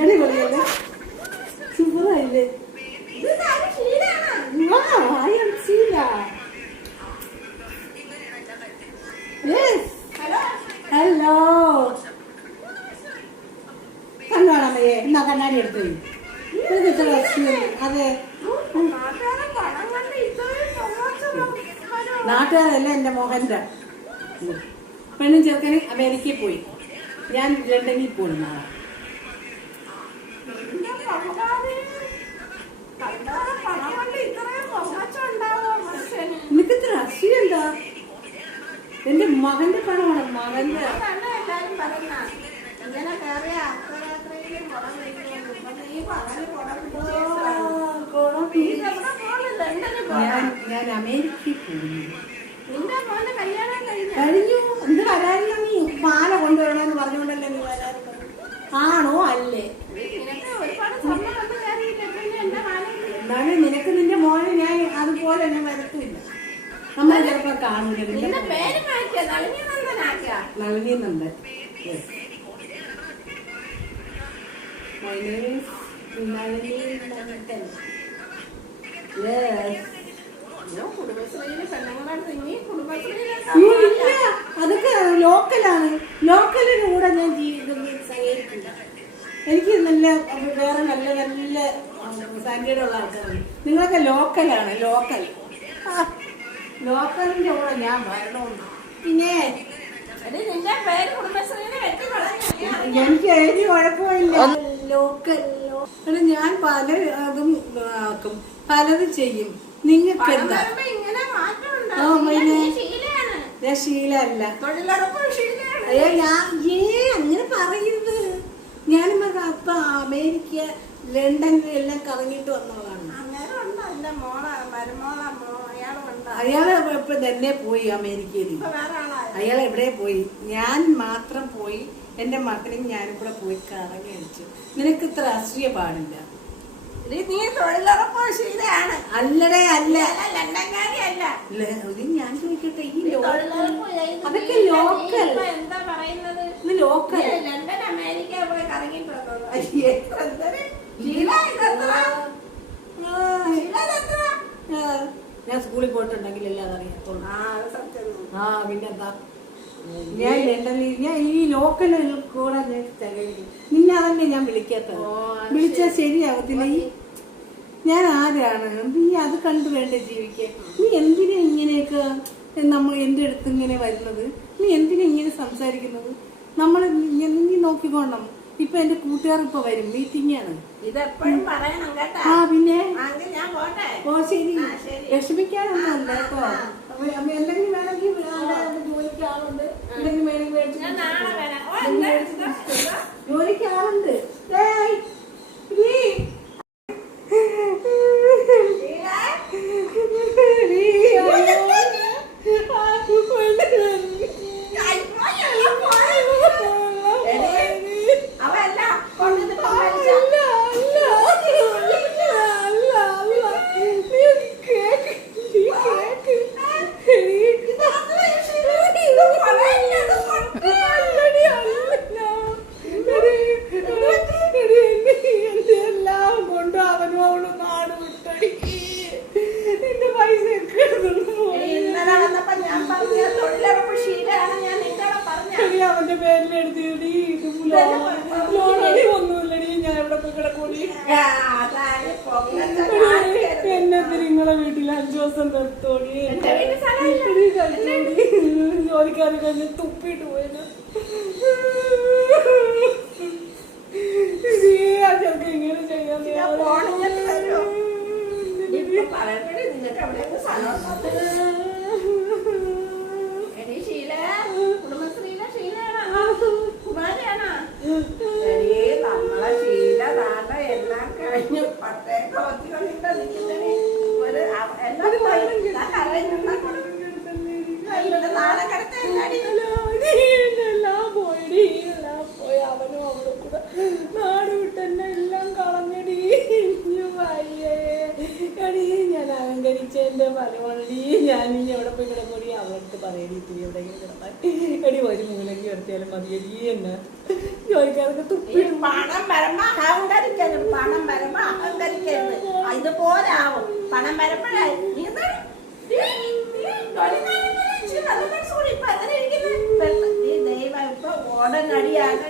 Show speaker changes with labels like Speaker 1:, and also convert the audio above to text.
Speaker 1: അടിപൊളിയല്ലേ? സൂപ്പറായില്ലേ.
Speaker 2: ഹലോ
Speaker 1: കണ്ണാണമ്മയെ എന്നാ കണ്ണാടി എടുത്തു. അതെ? നാട്ടുകാരല്ല എന്റെ മോഹന്റെ. പെണ്ണും ചെറുക്കന് അമേരിക്കയിൽ പോയി. ഞാൻ ലണ്ടനിൽ പോയി നാളെ.
Speaker 2: എന്റെ
Speaker 1: എന്താ എന്റെ മകന്റെ പണമാണ് മകന്റെ ഞാൻ ഞാൻ അമേരിക്കയിൽ പോകുന്നു
Speaker 2: കഴിഞ്ഞ.
Speaker 1: എന്ത് വരാനില്ല നീ? മാല കൊണ്ടുവരണമെന്ന് പറഞ്ഞുകൊണ്ടല്ലേ നീ വരാൻ ആണോ അല്ലേ? എന്നാലും നിനക്ക് നിന്റെ മോനെ ഞാൻ അതുപോലെ ഞാൻ വരത്തില്ല. നമ്മൾ ചിലപ്പോ കാണില്ല
Speaker 2: നളിനി
Speaker 1: നന്ദൻ.
Speaker 2: കുടുംബശ്രീയിലൊക്കെ
Speaker 1: ഈ ഇല്ല അതൊക്കെ ലോക്കലാണ് ലോക്കലിന് കൂടെ ഞാൻ ജീവിതം സഹകരിക്കില്ല എനിക്ക് നല്ല വേറെ നല്ല നല്ല സാൻഡേർഡുള്ള ആൾക്കാരാണ് നിങ്ങളൊക്കെ ലോക്കലാണ് ലോക്കൽ ആ, ലോക്കലിന്റെ കൂടെ ഞാൻ വരണമെന്ന് പിന്നെ എനിക്ക് ഒരു കുഴപ്പമില്ല. ലോക്കൽ ഞാൻ പല അതും ആക്കും പലതും ചെയ്യും. നിങ്ങൾക്ക് എന്താ
Speaker 2: ശീലയാണ്
Speaker 1: ഞാൻ
Speaker 2: ശീലല്ല
Speaker 1: അയ്യോ ഞാൻ ഏ അങ്ങനെ പറയരുത് ഞാനിപ്പോ അപ്പൊ അമേരിക്ക ലണ്ടനിൽ എല്ലാം കറങ്ങിയിട്ട് വന്നതാണ്
Speaker 2: അയാളും
Speaker 1: ഇപ്പൊ തന്നെ പോയി അമേരിക്കയിൽ അയാൾ എവിടെ പോയി? ഞാൻ മാത്രം പോയി എന്റെ മക്കളെയും ഞാനും കൂടെ പോയി കറങ്ങി അടിച്ചു. നിനക്ക് ഇത്ര അശ്രീയ പാടില്ല.
Speaker 2: നീ തൊഴിലുറപ്പ് ശീലയാണ്.
Speaker 1: അല്ലടേ അല്ല.
Speaker 2: അല്ല, ലണ്ടൻകാരി അല്ല.
Speaker 1: ല- ഞാൻ ചോദിക്കട്ടെ ഈ അതൊക്കെ ലോക്കൽ.
Speaker 2: എന്താ പറയുന്നത്?
Speaker 1: ലോക്കൽ.
Speaker 2: ലണ്ടൻ അമേരിക്ക പോയി കറങ്ങിട്ട് വന്നത് ശീല ഇതെന്തുവാ?
Speaker 1: ആ,
Speaker 2: ശീല ഇതെന്തുവാ?
Speaker 1: ആ, ഞാൻ സ്കൂളിൽ പോയിട്ടുണ്ടെങ്കിൽ എല്ലാം അറിയാത്തുള്ളൂ
Speaker 2: ആ,
Speaker 1: പിന്നെന്താ? ഞാൻ ലണ്ടനിൽ ഞാൻ ഈ ലോക്കലിൽ കൂടെ ഞാൻ നിന്നെ അതന്നെ ഞാൻ വിളിക്കാത്തത്?
Speaker 2: അത്
Speaker 1: വിളിച്ചാൽ ശരിയാകത്തില്ല ഈ ഞാൻ ആരാണ്? നീ അത് കണ്ടു വേണ്ടേ ജീവിക്കാൻ? നീ എന്തിനാ ഇങ്ങനെയൊക്കെ നമ്മൾ എന്റെ അടുത്ത് ഇങ്ങനെ വരുന്നത്? നീ എന്തിനാ ഇങ്ങനെ സംസാരിക്കുന്നത്? നമ്മൾ നീ നോക്കിക്കോണം. ഇപ്പൊ എന്റെ കൂട്ടുകാർ ഇപ്പൊ വരും. മീറ്റിംഗ് ആണ്.
Speaker 2: ഇതെപ്പോഴും പറയണം കേട്ടാ.
Speaker 1: ആ പിന്നെ
Speaker 2: ആങ്കിൽ ഞാൻ പോട്ടെ
Speaker 1: ഓ ശരി
Speaker 2: ആ, ശരി.
Speaker 1: വിഷമിക്കാനൊന്നുമല്ല കേട്ടോ അമ്മ അല്ലെങ്കിൽ വേണമെങ്കിൽ ജോലിക്ക് ആളുണ്ട് വേണമെങ്കിൽ മേടിച്ച്
Speaker 2: ഞാൻ നാളെ വരാം ഓ,
Speaker 1: എന്തെങ്കിലും
Speaker 2: എന്താ,
Speaker 1: മേടിച്ച്
Speaker 2: എന്താ, എന്താ?
Speaker 1: ജോലിക്ക് ആളുണ്ട് ഏയ്, നീ.
Speaker 2: ശീല?
Speaker 1: നീ, അയ്യോ. ആ, കൊണ്ടുവരണം.
Speaker 2: അയ്യോ, എല്ലാം പോയി. എടി, അവല്ല കൊണ്ടുവന്ന് പങ്കാളിച്ച.
Speaker 1: അല്ല, അല്ല, അല്ല, അല്ല, അല്ല. നീ കേക്ക്, നീ കേക്ക്. നീ
Speaker 2: ഇതത്ര ശീല. ഇത് പറയില്ല, ഇത് കൊണ്ട്.
Speaker 1: അല്ലടി, അല്ല. എടി, എടി, എടി, എന്റെ എല്ലാം കൊണ്ട് അവനും അവളും നാട് വിട്ടടി. നിന്റെ പൈസ ഒക്കെ എടുത്തോണ്ട് പോയി.
Speaker 2: എടി, ഇന്നലെ വന്നപ്പോ ഞാൻ പറഞ്ഞ തൊഴിലുറപ്പ് ശീലമാണ് ഞാൻ നിന്നോട് പറഞ്ഞ
Speaker 1: എടി, അവന്റെ പേരിൽ എടുത്തിടി ലോണടി ഒന്നുമില്ലടി ഞാൻ എവിടെ പോയി കിടക്കൂടി. എന്നെ നിങ്ങളെ വീട്ടിൽ അഞ്ചു ദിവസം നിർത്തോടി
Speaker 2: എന്റെ
Speaker 1: ജോലിക്കാരി കഴിഞ്ഞ് തുപ്പിട്ട് പോയത് ചെറുക്കൻ ഇങ്ങനെ ചെയ്യാൻ
Speaker 2: പറയട്ടെ നിങ്ങൾക്ക് എവിടെയെങ്കിലും സ്ഥലമുണ്ടോ?
Speaker 1: ഫലമാണി ഞാൻ ഇനി എവിടെ പോയി കിടക്കൂടി അവൾക്ക് പറയണി ഇത്തിരി എവിടെയെങ്കിലും കിടക്കാൻ എടി ഒരു മൂലക്ക് കിടത്തിയാലും മതി. എടി എന്ന് ജോലിക്കാർക്ക് തുപ്പി
Speaker 2: പണം വരുമ്പോ അഹങ്കരിക്കരുത്. പണം വരുമ്പോ അഹങ്കരിക്കരുത്. ഇതുപോലെ പോരാവും പണം വരുമ്പോഴേ ദൈവം ഇപ്പൊ ഉടനടിയാണ്